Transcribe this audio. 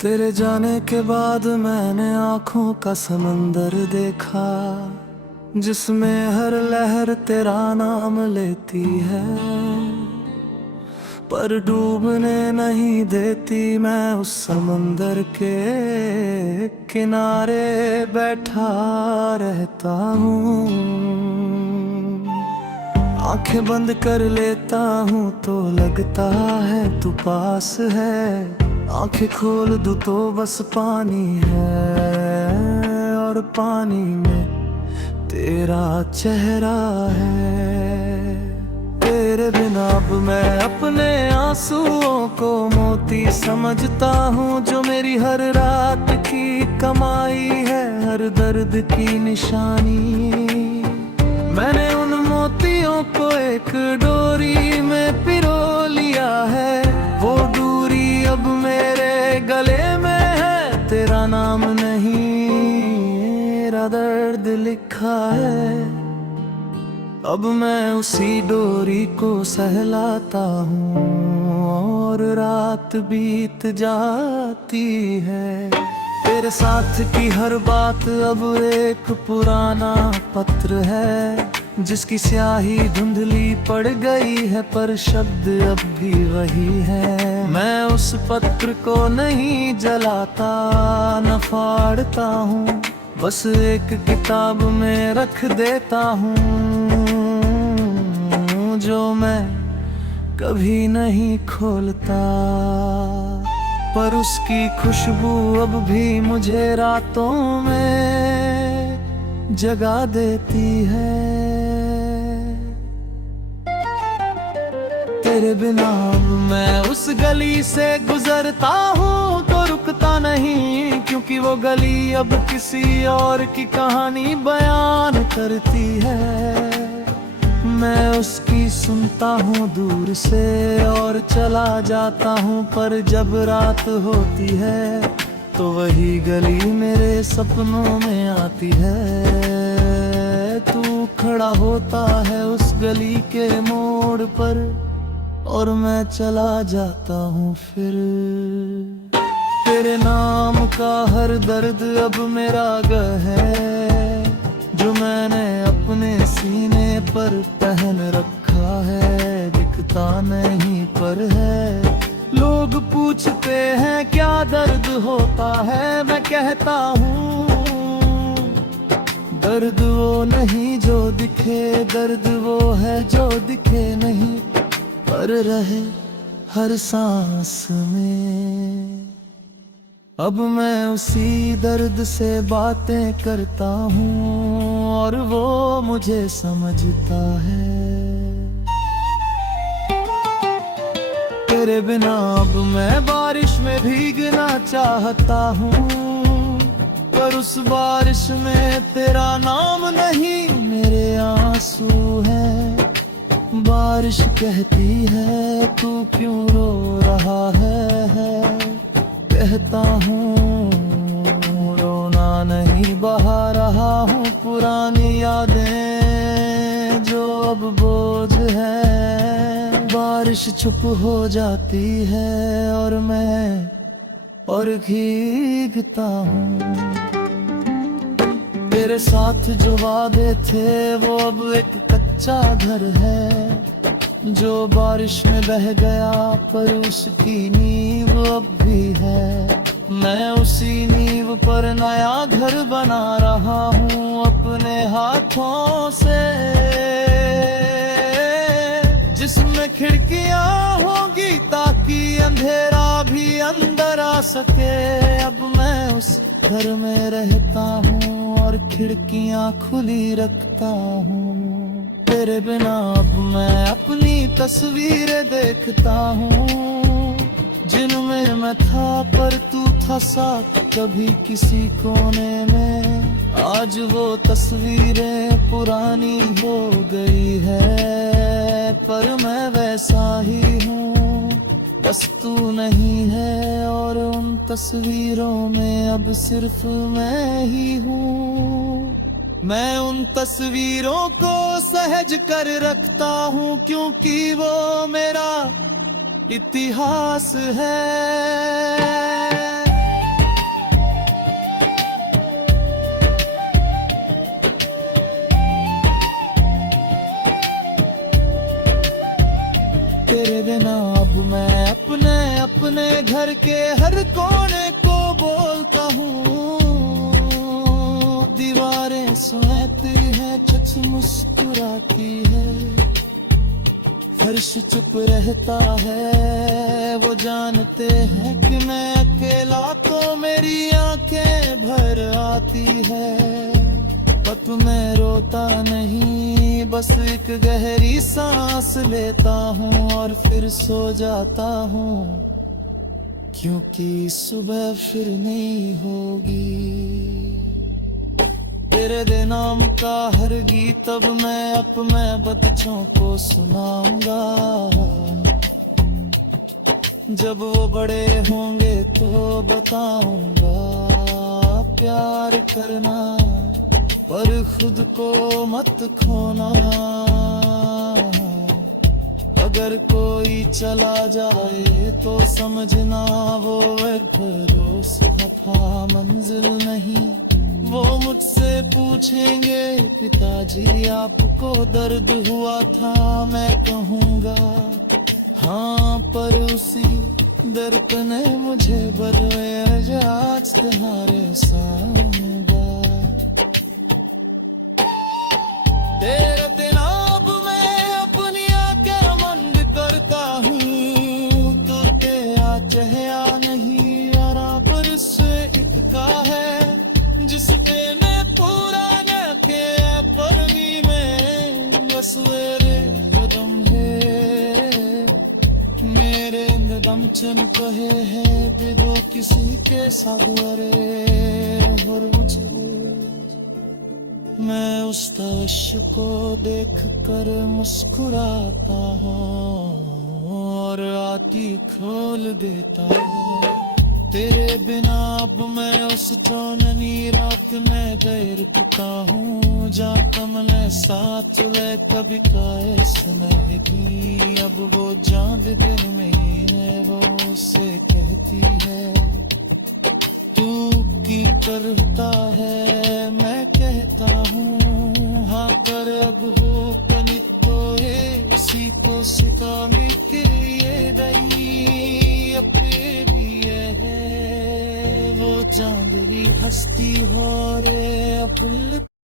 तेरे जाने के बाद मैंने आँखों का समंदर देखा, जिसमें हर लहर तेरा नाम लेती है, पर डूबने नहीं देती। मैं उस समंदर के किनारे बैठा रहता हूँ। आंखें बंद कर लेता हूँ तो लगता है तू पास है, आंखें खोल दूँ तो बस पानी है, और पानी में तेरा चेहरा है। तेरे बिना अब मैं अपने आंसुओं को मोती समझता हूँ, जो मेरी हर रात की कमाई है, हर दर्द की निशानी। मैंने उन मोतियों को एक डोरी में पिरो लिया है, वो दूरी अब मेरे गले में है। तेरा नाम नहीं, मेरा दर्द लिखा है। अब मैं उसी डोरी को सहलाता हूँ और रात बीत जाती है। तेरे साथ की हर बात अब एक पुराना पत्र है, जिसकी स्याही धुंधली पड़ गई है, पर शब्द अब भी वही है। मैं उस पत्र को नहीं जलाता न फाड़ता हूँ, बस एक किताब में रख देता हूँ, जो मैं कभी नहीं खोलता। पर उसकी खुशबू अब भी मुझे रातों में जगा देती है। तेरे बिना मैं उस गली से गुजरता हूँ तो रुकता नहीं, क्योंकि वो गली अब किसी और की कहानी बयान करती है। मैं उसकी सुनता हूँ दूर से और चला जाता हूँ, पर जब रात होती है तो वही गली मेरे सपनों में आती है। तू खड़ा होता है उस गली के मोड़ पर और मैं चला जाता हूँ फिर। तेरे नाम का हर दर्द अब मेरा गह है, जो मैंने अपने सीने पर पहन रखा है। दिखता नहीं पर है, लोग पूछते हैं क्या दर्द होता है, मैं कहता हूँ दर्द वो नहीं जो दिखे, दर्द वो है जो दिखे नहीं, पर रहे हर सांस में। अब मैं उसी दर्द से बातें करता हूँ और वो मुझे समझता है। तेरे बिना अब मैं बारिश में भीगना चाहता हूँ, पर उस बारिश में तेरा नाम नहीं, मेरे आंसू हैं। बारिश कहती है तू क्यों रो रहा है, कहता हूँ रोना नहीं, बहा रहा हूँ पुरानी यादें जो अब बोझ है। बारिश चुप हो जाती है और मैं और भीगता हूँ। तेरे साथ जो वादे थे वो अब एक कच्चा घर है, जो बारिश में बह गया, पर उसकी नींव अब भी है। मैं उसी नींव पर नया घर बना रहा हूँ अपने हाथों से, जिसमें खिड़कियाँ होंगी ताकि अंधेरा भी अंदर आ सके। अब मैं उस घर में रहता हूँ और खिड़कियाँ खुली रखता हूँ। तेरे बिना अब मैं अपनी तस्वीरें देखता हूँ, जिनमें मैं था पर तू था साथ कभी किसी कोने में। आज वो तस्वीरें पुरानी हो गई है, पर मैं वैसा ही हूँ, बस तू नहीं है। और उन तस्वीरों में अब सिर्फ मैं ही हूँ। मैं उन तस्वीरों को सहज कर रखता हूँ, क्योंकि वो मेरा इतिहास है। अपने घर के हर कोने को बोलता हूँ, दीवारें सुनाती है, छत मुस्कुराती है, फर्श चुप रहता है। वो जानते हैं कि मैं अकेला तो मेरी आंखें भर आती है। पत मैं रोता नहीं, बस एक गहरी सांस लेता हूँ और फिर सो जाता हूँ, क्योंकि सुबह फिर नहीं होगी। तेरे नाम का हर गीत अब मैं बच्चों को सुनाऊंगा। जब वो बड़े होंगे तो बताऊंगा, प्यार करना पर खुद को मत खोना। अगर कोई चला जाए तो समझना वो भरोसा था, मंजिल नहीं। वो मुझसे पूछेंगे पिताजी आपको दर्द हुआ था, मैं कहूँगा हाँ, पर उसी दर्द ने मुझे बदले आज तुम्हारे सामने। तेरे तेनाब में अपनी आंखें बंद करता हूँ, तो तेरा चेहरा नहीं बराबर से एक का है, जिस पे मैं पूरा न के परनी में बस मेरे कदम है। मेरे कदम चन कहे हैं दे दो किसी के सागरे, और मुझे मैं उस तवश्य को देख कर मुस्कुराता हूँ और आती खोल देता हूँ। तेरे बिना अब मैं उस चौननी रात में गैरता हूँ, जाता मैंने साथ ले कभी कैसे नहीं। अब वो चांद दिन में ही है, वो उसे कहती है तू की करता है, मैं कहता हूँ हाँ कर। अब वो कनिक को उसी को सिखाने के लिए गई अपने लिए है। वो चांदनी हस्ती हो रे अपुल